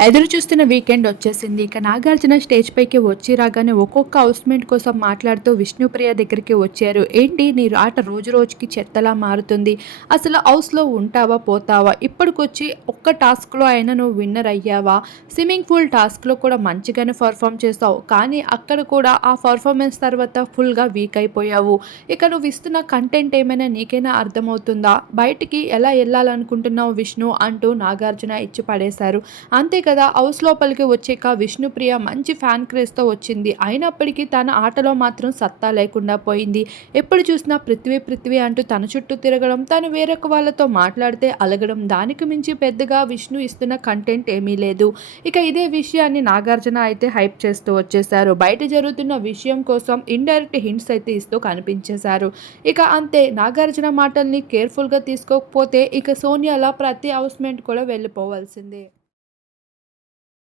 ఎదురు చూస్తున్న వీకెండ్ వచ్చేసింది. ఇక నాగార్జున స్టేజ్ పైకి వచ్చి రాగానే ఒక్కొక్క హౌస్మేట్ కోసం మాట్లాడుతూ విష్ణుప్రియ దగ్గరికి వచ్చారు. ఏంటి? నీ ఆట రోజు రోజుకి చెత్తలా మారుతుంది. అసలు హౌస్లో ఉంటావా? పోతావా? ఇప్పటికొచ్చి ఒక్క టాస్క్లో అయినా నువ్వు విన్నర్ అయ్యావా? స్విమ్మింగ్ పూల్ టాస్క్లో కూడా మంచిగానే పర్ఫామ్ చేస్తావు కానీ అక్కడ కూడా ఆ పర్ఫార్మెన్స్ తర్వాత ఫుల్గా వీక్ అయిపోయావు. ఇక నువ్వు ఇస్తున్న కంటెంట్ ఏమైనా నీకైనా అర్థమవుతుందా? బయటికి ఎలా వెళ్ళాలనుకుంటున్నావు విష్ణు? అంటూ నాగార్జున ఇచ్చి పడేశారు అంతే కదా హౌస్ లోపలికి వచ్చాక విష్ణుప్రియ మంచి ఫ్యాన్ క్రేజ్తో వచ్చింది. అయినప్పటికీ తన ఆటలో మాత్రం సత్తా లేకుండా పోయింది. ఎప్పుడు చూసినా పృథ్వీ పృథ్వీ అంటూ తన చుట్టూ తిరగడం తను వేరొక వాళ్ళతో మాట్లాడితే అలగడం దానికి మించి పెద్దగా విష్ణు ఇస్తున్న కంటెంట్ ఏమీ లేదు. ఇక ఇదే విషయాన్ని నాగార్జున అయితే హైప్ చేస్తూ వచ్చేసారు బయట జరుగుతున్న విషయం కోసం ఇండైరెక్ట్ హింట్స్ అయితే ఇస్తూ కనిపించేశారు. ఇక అంతే నాగార్జున మాటల్ని కేర్ఫుల్గా తీసుకోకపోతే ఇక సోనియాల ప్రతి హౌస్మెంట్ కూడా వెళ్ళిపోవాల్సిందే.